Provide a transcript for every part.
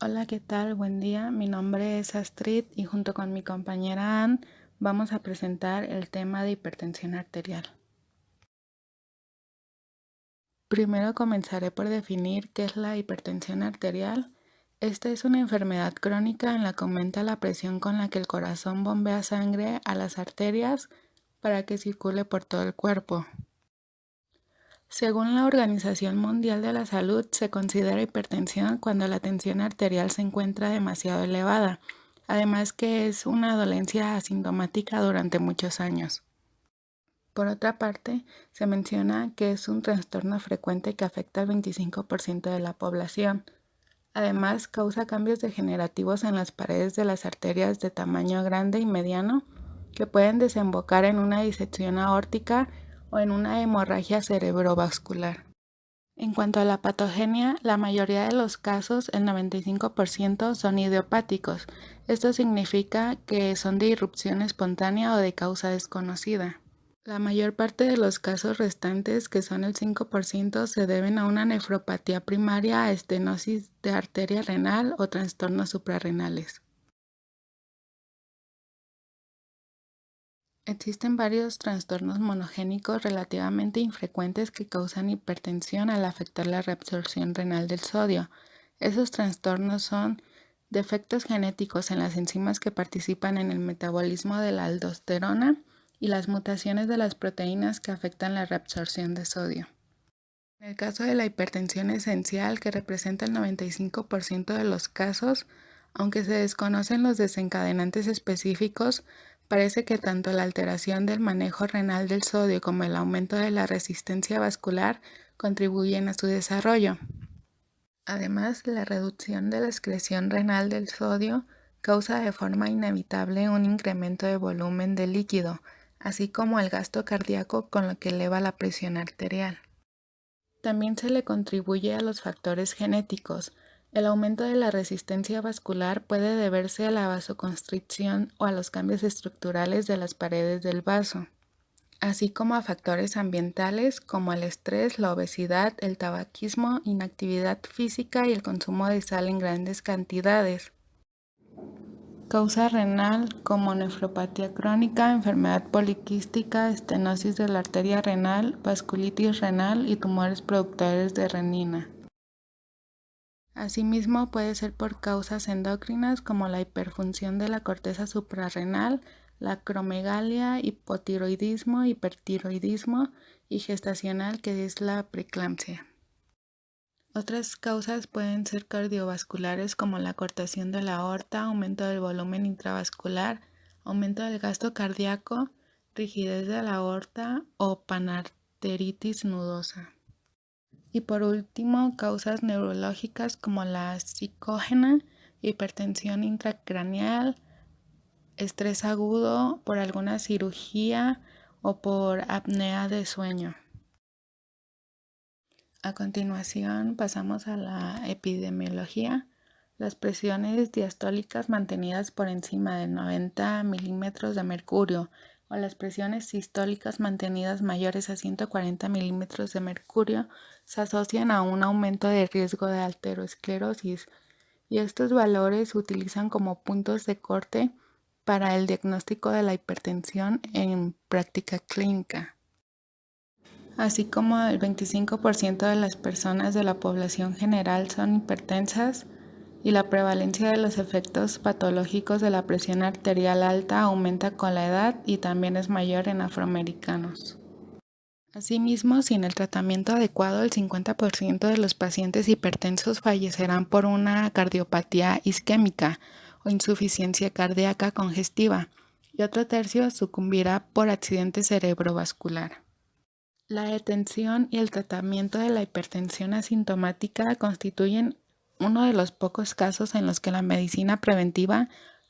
Hola, ¿qué tal? Buen día. Mi nombre es Astrid y junto con mi compañera Ann vamos a presentar el tema de hipertensión arterial. Primero comenzaré por definir qué es la hipertensión arterial. Esta es una enfermedad crónica en la que aumenta la presión con la que el corazón bombea sangre a las arterias para que circule por todo el cuerpo. Según la Organización Mundial de la Salud, se considera hipertensión cuando la tensión arterial se encuentra demasiado elevada, además que es una dolencia asintomática durante muchos años. Por otra parte, se menciona que es un trastorno frecuente que afecta al 25% de la población. Además, causa cambios degenerativos en las paredes de las arterias de tamaño grande y mediano que pueden desembocar en una disección aórtica o en una hemorragia cerebrovascular. En cuanto a la patogenia, la mayoría de los casos, el 95%, son idiopáticos. Esto significa que son de irrupción espontánea o de causa desconocida. La mayor parte de los casos restantes, que son el 5%, se deben a una nefropatía primaria, a estenosis de arteria renal o trastornos suprarrenales. Existen varios trastornos monogénicos relativamente infrecuentes que causan hipertensión al afectar la reabsorción renal del sodio. Esos trastornos son defectos genéticos en las enzimas que participan en el metabolismo de la aldosterona y las mutaciones de las proteínas que afectan la reabsorción de sodio. En el caso de la hipertensión esencial, que representa el 95% de los casos, aunque se desconocen los desencadenantes específicos, parece que tanto la alteración del manejo renal del sodio como el aumento de la resistencia vascular contribuyen a su desarrollo. Además, la reducción de la excreción renal del sodio causa de forma inevitable un incremento de volumen de líquido, así como el gasto cardíaco, con lo que eleva la presión arterial. También se le contribuye a los factores genéticos. El aumento de la resistencia vascular puede deberse a la vasoconstricción o a los cambios estructurales de las paredes del vaso, así como a factores ambientales como el estrés, la obesidad, el tabaquismo, inactividad física y el consumo de sal en grandes cantidades. Causa renal como nefropatía crónica, enfermedad poliquística, estenosis de la arteria renal, vasculitis renal y tumores productores de renina. Asimismo, puede ser por causas endocrinas como la hiperfunción de la corteza suprarrenal, la acromegalia, hipotiroidismo, hipertiroidismo y gestacional, que es la preeclampsia. Otras causas pueden ser cardiovasculares como la cortación de la aorta, aumento del volumen intravascular, aumento del gasto cardíaco, rigidez de la aorta o panarteritis nudosa. Y por último, causas neurológicas como la psicógena, hipertensión intracraneal, estrés agudo por alguna cirugía o por apnea de sueño. A continuación pasamos a la epidemiología. Las presiones diastólicas mantenidas por encima de 90 milímetros de mercurio o las presiones sistólicas mantenidas mayores a 140 milímetros de mercurio se asocian a un aumento de riesgo de aterosclerosis, y estos valores se utilizan como puntos de corte para el diagnóstico de la hipertensión en práctica clínica. Así como el 25% de las personas de la población general son hipertensas y la prevalencia de los efectos patológicos de la presión arterial alta aumenta con la edad y también es mayor en afroamericanos. Asimismo, sin el tratamiento adecuado, el 50% de los pacientes hipertensos fallecerán por una cardiopatía isquémica o insuficiencia cardíaca congestiva, y otro tercio sucumbirá por accidente cerebrovascular. La detención y el tratamiento de la hipertensión asintomática constituyen uno de los pocos casos en los que la medicina preventiva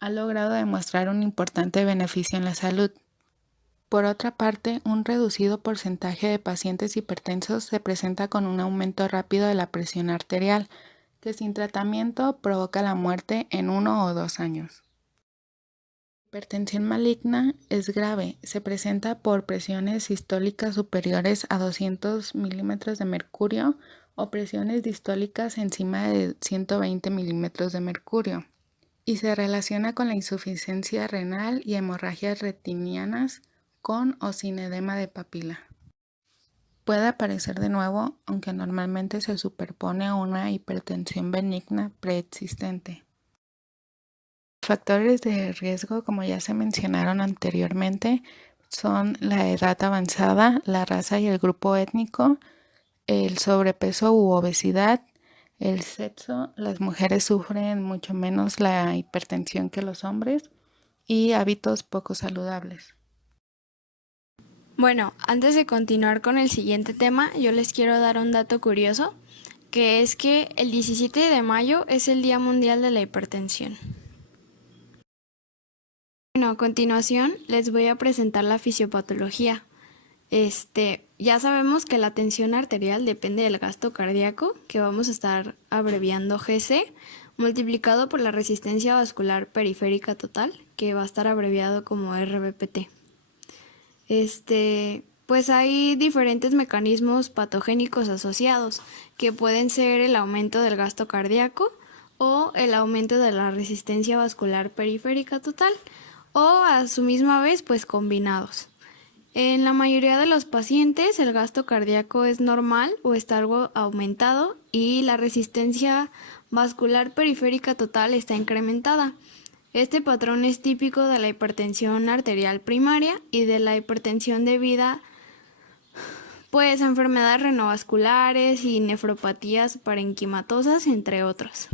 ha logrado demostrar un importante beneficio en la salud. Por otra parte, un reducido porcentaje de pacientes hipertensos se presenta con un aumento rápido de la presión arterial, que sin tratamiento provoca la muerte en 1 o 2 años. La hipertensión maligna es grave, se presenta por presiones sistólicas superiores a 200 milímetros de mercurio o presiones distólicas encima de 120 milímetros de mercurio, y se relaciona con la insuficiencia renal y hemorragias retinianas con o sin edema de papila. Puede aparecer de nuevo, aunque normalmente se superpone a una hipertensión benigna preexistente. Factores de riesgo, como ya se mencionaron anteriormente, son la edad avanzada, la raza y el grupo étnico, el sobrepeso u obesidad, el sexo, las mujeres sufren mucho menos la hipertensión que los hombres, y hábitos poco saludables. Bueno, antes de continuar con el siguiente tema, yo les quiero dar un dato curioso, que es que el 17 de mayo es el Día Mundial de la Hipertensión. Bueno, a continuación les voy a presentar la fisiopatología. Ya sabemos que la tensión arterial depende del gasto cardíaco, que vamos a estar abreviando GC, multiplicado por la resistencia vascular periférica total, que va a estar abreviado como RBPT. Pues hay diferentes mecanismos patogénicos asociados, que pueden ser el aumento del gasto cardíaco o el aumento de la resistencia vascular periférica total, o a su misma vez, pues combinados. En la mayoría de los pacientes el gasto cardíaco es normal o está algo aumentado y la resistencia vascular periférica total está incrementada. Este patrón es típico de la hipertensión arterial primaria y de la hipertensión debida pues a enfermedades renovasculares y nefropatías parenquimatosas, entre otros.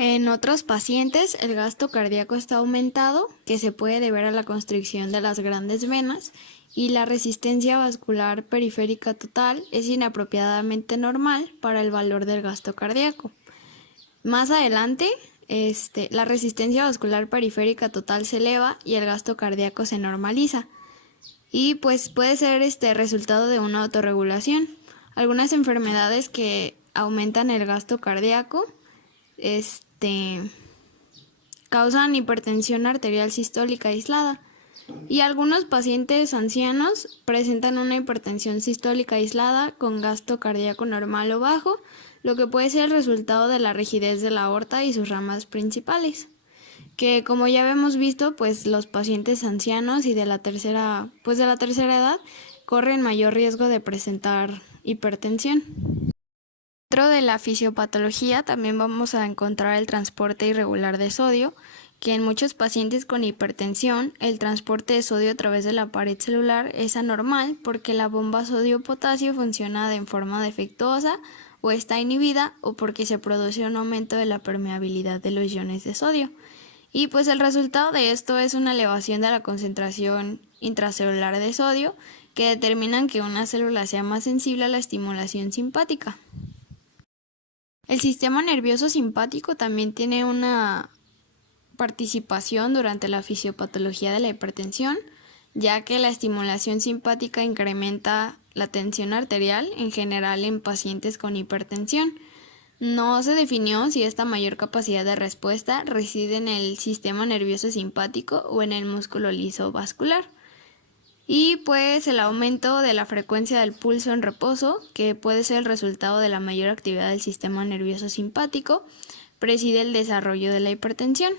En otros pacientes, el gasto cardíaco está aumentado, que se puede deber a la constricción de las grandes venas, y la resistencia vascular periférica total es inapropiadamente normal para el valor del gasto cardíaco. Más adelante, la resistencia vascular periférica total se eleva y el gasto cardíaco se normaliza. Y pues puede ser resultado de una autorregulación. Algunas enfermedades que aumentan el gasto cardíaco, causan hipertensión arterial sistólica aislada, y algunos pacientes ancianos presentan una hipertensión sistólica aislada con gasto cardíaco normal o bajo, lo que puede ser el resultado de la rigidez de la aorta y sus ramas principales, que como ya hemos visto, pues los pacientes ancianos y de la tercera edad corren mayor riesgo de presentar hipertensión. Dentro de la fisiopatología también vamos a encontrar el transporte irregular de sodio, que en muchos pacientes con hipertensión el transporte de sodio a través de la pared celular es anormal porque la bomba sodio-potasio funciona de forma defectuosa o está inhibida, o porque se produce un aumento de la permeabilidad de los iones de sodio. Y pues el resultado de esto es una elevación de la concentración intracelular de sodio, que determinan que una célula sea más sensible a la estimulación simpática. El sistema nervioso simpático también tiene una participación durante la fisiopatología de la hipertensión, ya que la estimulación simpática incrementa la tensión arterial en general en pacientes con hipertensión. No se definió si esta mayor capacidad de respuesta reside en el sistema nervioso simpático o en el músculo liso vascular. Y pues el aumento de la frecuencia del pulso en reposo, que puede ser el resultado de la mayor actividad del sistema nervioso simpático, preside el desarrollo de la hipertensión.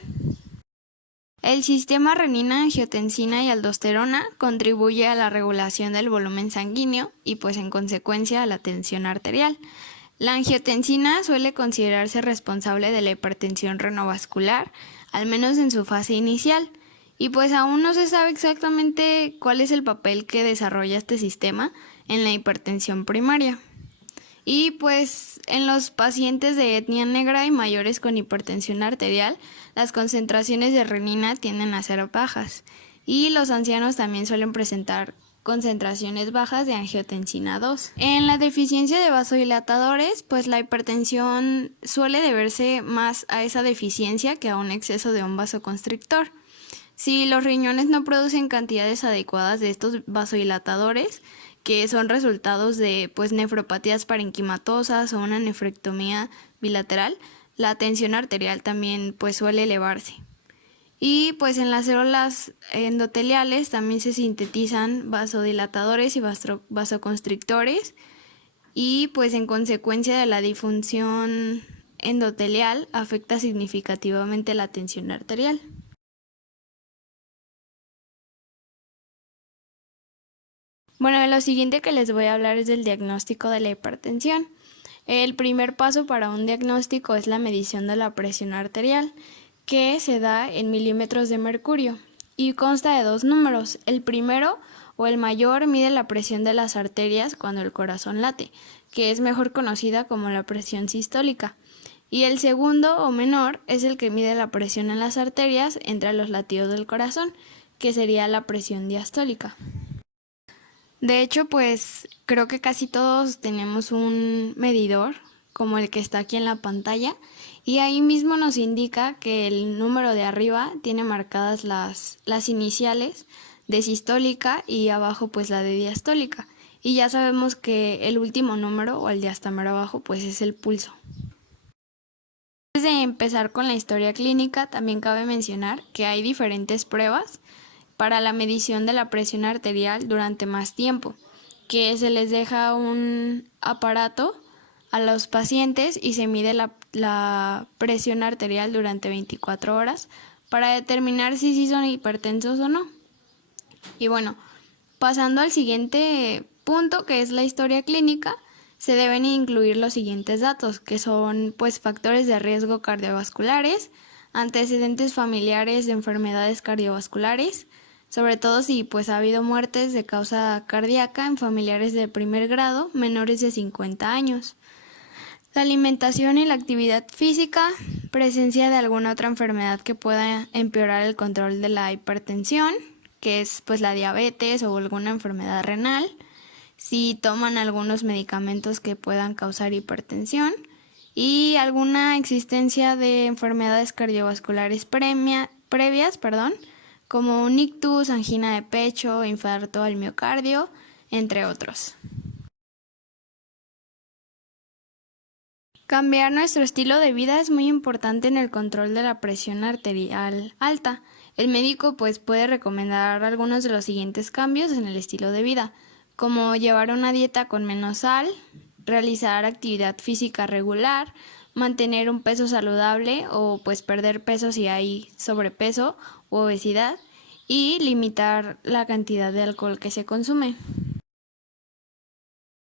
El sistema renina, angiotensina y aldosterona contribuye a la regulación del volumen sanguíneo y pues en consecuencia a la tensión arterial. La angiotensina suele considerarse responsable de la hipertensión renovascular, al menos en su fase inicial, y pues aún no se sabe exactamente cuál es el papel que desarrolla este sistema en la hipertensión primaria. Y pues en los pacientes de etnia negra y mayores con hipertensión arterial, las concentraciones de renina tienden a ser bajas, y los ancianos también suelen presentar concentraciones bajas de angiotensina 2. En la deficiencia de vasodilatadores, pues la hipertensión suele deberse más a esa deficiencia que a un exceso de un vasoconstrictor. Si los riñones no producen cantidades adecuadas de estos vasodilatadores, que son resultados de nefropatías parenquimatosas o una nefrectomía bilateral, la tensión arterial también suele elevarse. Y pues en las células endoteliales también se sintetizan vasodilatadores y vasoconstrictores, y pues en consecuencia de la disfunción endotelial afecta significativamente la tensión arterial. Bueno, lo siguiente que les voy a hablar es del diagnóstico de la hipertensión. El primer paso para un diagnóstico es la medición de la presión arterial, que se da en milímetros de mercurio y consta de dos números. El primero o el mayor mide la presión de las arterias cuando el corazón late, que es mejor conocida como la presión sistólica. Y el segundo o menor es el que mide la presión en las arterias entre los latidos del corazón, que sería la presión diastólica. De hecho, pues creo que casi todos tenemos un medidor, como el que está aquí en la pantalla, y ahí mismo nos indica que el número de arriba tiene marcadas las iniciales de sistólica y abajo pues la de diastólica. Y ya sabemos que el último número o el de hasta mero abajo pues es el pulso. Antes de empezar con la historia clínica, también cabe mencionar que hay diferentes pruebas para la medición de la presión arterial durante más tiempo, que se les deja un aparato a los pacientes y se mide la presión arterial durante 24 horas para determinar si son hipertensos o no. Y bueno, pasando al siguiente punto, que es la historia clínica, se deben incluir los siguientes datos, que son pues factores de riesgo cardiovasculares, antecedentes familiares de enfermedades cardiovasculares, sobre todo si pues ha habido muertes de causa cardíaca en familiares de primer grado menores de 50 años. La alimentación y la actividad física, presencia de alguna otra enfermedad que pueda empeorar el control de la hipertensión, que es pues la diabetes o alguna enfermedad renal, si toman algunos medicamentos que puedan causar hipertensión y alguna existencia de enfermedades cardiovasculares previas, como un ictus, angina de pecho, infarto al miocardio, entre otros. Cambiar nuestro estilo de vida es muy importante en el control de la presión arterial alta. El médico pues puede recomendar algunos de los siguientes cambios en el estilo de vida, como llevar una dieta con menos sal, realizar actividad física regular, mantener un peso saludable o pues perder peso si hay sobrepeso u obesidad y limitar la cantidad de alcohol que se consume.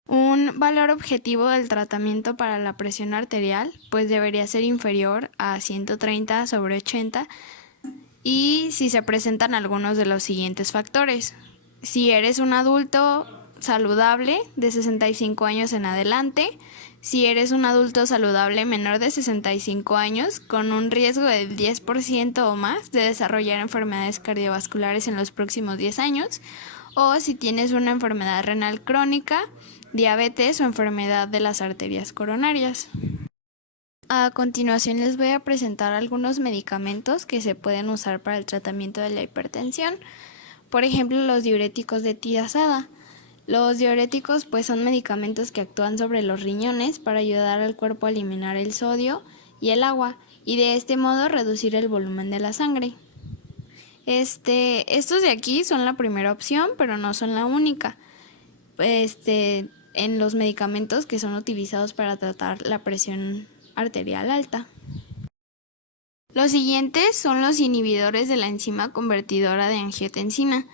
Un valor objetivo del tratamiento para la presión arterial pues debería ser inferior a 130/80 y si se presentan algunos de los siguientes factores. Si eres un adulto saludable de 65 años en adelante, si eres un adulto saludable menor de 65 años con un riesgo del 10% o más de desarrollar enfermedades cardiovasculares en los próximos 10 años, o si tienes una enfermedad renal crónica, diabetes o enfermedad de las arterias coronarias. A continuación les voy a presentar algunos medicamentos que se pueden usar para el tratamiento de la hipertensión. Por ejemplo, los diuréticos de tiazida. Los diuréticos pues son medicamentos que actúan sobre los riñones para ayudar al cuerpo a eliminar el sodio y el agua y de este modo reducir el volumen de la sangre. Estos de aquí son la primera opción, pero no son la única. En los medicamentos que son utilizados para tratar la presión arterial alta. Los siguientes son los inhibidores de la enzima convertidora de angiotensina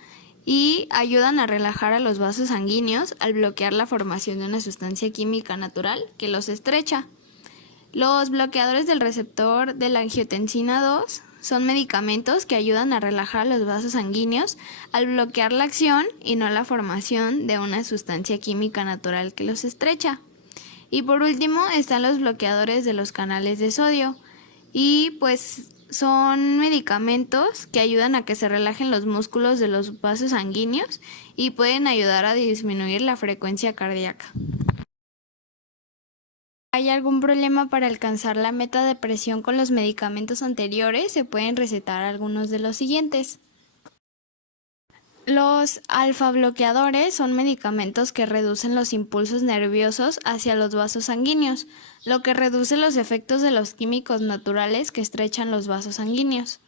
y ayudan a relajar a los vasos sanguíneos al bloquear la formación de una sustancia química natural que los estrecha. Los bloqueadores del receptor de la angiotensina 2 son medicamentos que ayudan a relajar los vasos sanguíneos al bloquear la acción y no la formación de una sustancia química natural que los estrecha. Y por último están los bloqueadores de los canales de sodio y pues son medicamentos que ayudan a que se relajen los músculos de los vasos sanguíneos y pueden ayudar a disminuir la frecuencia cardíaca. ¿Hay algún problema para alcanzar la meta de presión con los medicamentos anteriores? Se pueden recetar algunos de los siguientes. Los alfa bloqueadores son medicamentos que reducen los impulsos nerviosos hacia los vasos sanguíneos, lo que reduce los efectos de los químicos naturales que estrechan los vasos sanguíneos.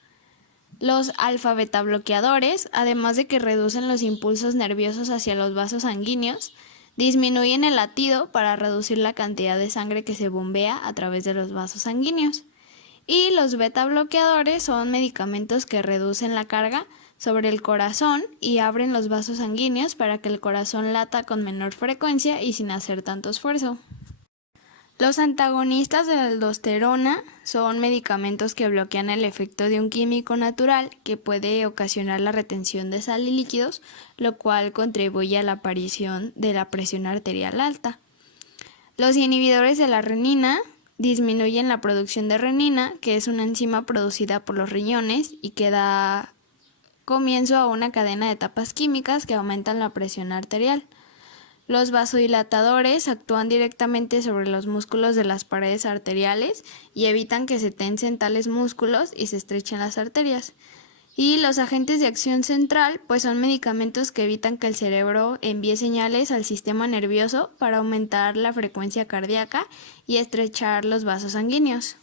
Los alfa beta bloqueadores, además de que reducen los impulsos nerviosos hacia los vasos sanguíneos, disminuyen el latido para reducir la cantidad de sangre que se bombea a través de los vasos sanguíneos. Y los beta bloqueadores son medicamentos que reducen la carga sobre el corazón y abren los vasos sanguíneos para que el corazón lata con menor frecuencia y sin hacer tanto esfuerzo. Los antagonistas de la aldosterona son medicamentos que bloquean el efecto de un químico natural que puede ocasionar la retención de sal y líquidos, lo cual contribuye a la aparición de la presión arterial alta. Los inhibidores de la renina disminuyen la producción de renina, que es una enzima producida por los riñones y que da comienzo a una cadena de etapas químicas que aumentan la presión arterial. Los vasodilatadores actúan directamente sobre los músculos de las paredes arteriales y evitan que se tensen tales músculos y se estrechen las arterias. Y los agentes de acción central, pues son medicamentos que evitan que el cerebro envíe señales al sistema nervioso para aumentar la frecuencia cardíaca y estrechar los vasos sanguíneos.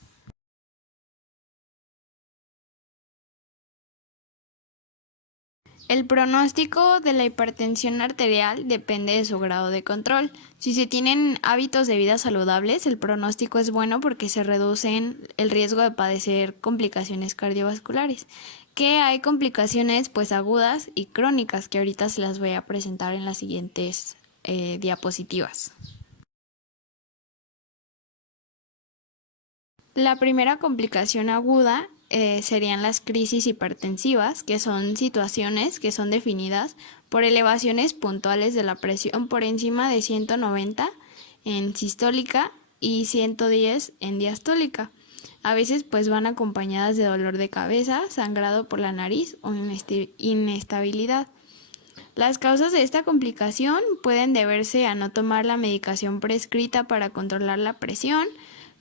El pronóstico de la hipertensión arterial depende de su grado de control. Si se tienen hábitos de vida saludables, el pronóstico es bueno porque se reducen el riesgo de padecer complicaciones cardiovasculares. Que hay complicaciones pues agudas y crónicas que ahorita se las voy a presentar en las siguientes diapositivas. La primera complicación aguda serían las crisis hipertensivas, que son situaciones que son definidas por elevaciones puntuales de la presión por encima de 190 en sistólica y 110 en diastólica. A veces pues van acompañadas de dolor de cabeza, sangrado por la nariz o inestabilidad. Las causas de esta complicación pueden deberse a no tomar la medicación prescrita para controlar la presión,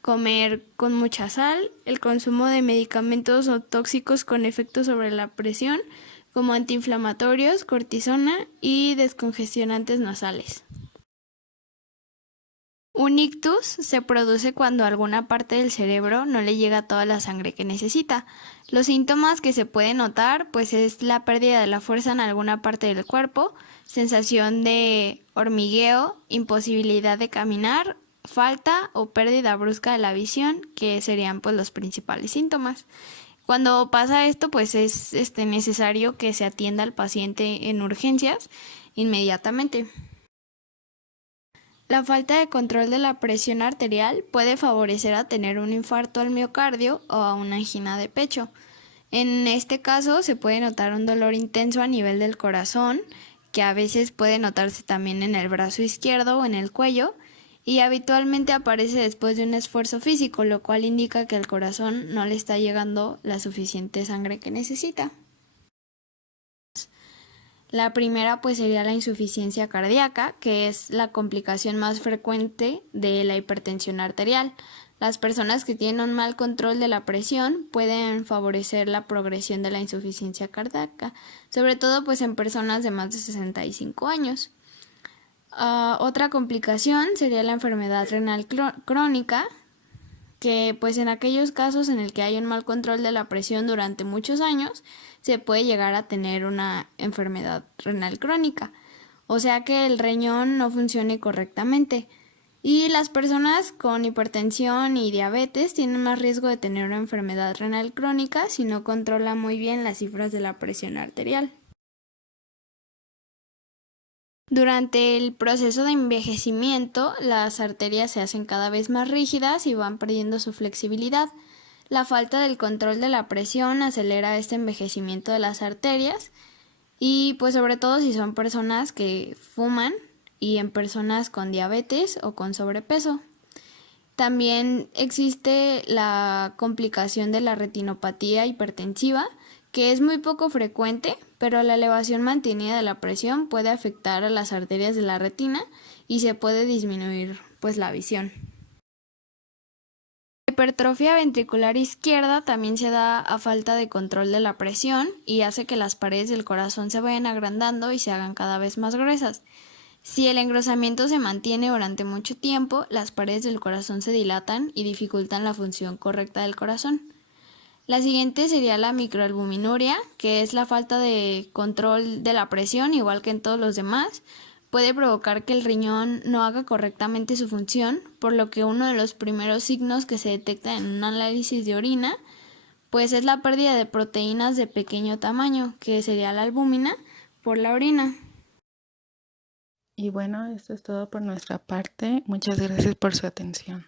comer con mucha sal, el consumo de medicamentos o tóxicos con efecto sobre la presión, como antiinflamatorios, cortisona y descongestionantes nasales. Un ictus se produce cuando a alguna parte del cerebro no le llega toda la sangre que necesita. Los síntomas que se pueden notar pues es la pérdida de la fuerza en alguna parte del cuerpo, sensación de hormigueo, imposibilidad de caminar, falta o pérdida brusca de la visión, que serían pues los principales síntomas. Cuando pasa esto pues es necesario que se atienda al paciente en urgencias inmediatamente. La falta de control de la presión arterial puede favorecer a tener un infarto al miocardio o a una angina de pecho. En este caso se puede notar un dolor intenso a nivel del corazón, que a veces puede notarse también en el brazo izquierdo o en el cuello, y habitualmente aparece después de un esfuerzo físico, lo cual indica que al corazón no le está llegando la suficiente sangre que necesita. La primera pues sería la insuficiencia cardíaca, que es la complicación más frecuente de la hipertensión arterial. Las personas que tienen un mal control de la presión pueden favorecer la progresión de la insuficiencia cardíaca, sobre todo pues en personas de más de 65 años. Otra complicación sería la enfermedad renal crónica, que pues en aquellos casos en el que hay un mal control de la presión durante muchos años, se puede llegar a tener una enfermedad renal crónica, o sea que el riñón no funcione correctamente. Y las personas con hipertensión y diabetes tienen más riesgo de tener una enfermedad renal crónica si no controlan muy bien las cifras de la presión arterial. Durante el proceso de envejecimiento, las arterias se hacen cada vez más rígidas y van perdiendo su flexibilidad. La falta del control de la presión acelera este envejecimiento de las arterias y pues sobre todo si son personas que fuman y en personas con diabetes o con sobrepeso. También existe la complicación de la retinopatía hipertensiva, que es muy poco frecuente, pero la elevación mantenida de la presión puede afectar a las arterias de la retina y se puede disminuir pues la visión. La hipertrofia ventricular izquierda también se da a falta de control de la presión y hace que las paredes del corazón se vayan agrandando y se hagan cada vez más gruesas. Si el engrosamiento se mantiene durante mucho tiempo, las paredes del corazón se dilatan y dificultan la función correcta del corazón. La siguiente sería la microalbuminuria, que es la falta de control de la presión, igual que en todos los demás, puede provocar que el riñón no haga correctamente su función, por lo que uno de los primeros signos que se detecta en un análisis de orina pues es la pérdida de proteínas de pequeño tamaño, que sería la albúmina, por la orina. Y bueno, esto es todo por nuestra parte. Muchas gracias por su atención.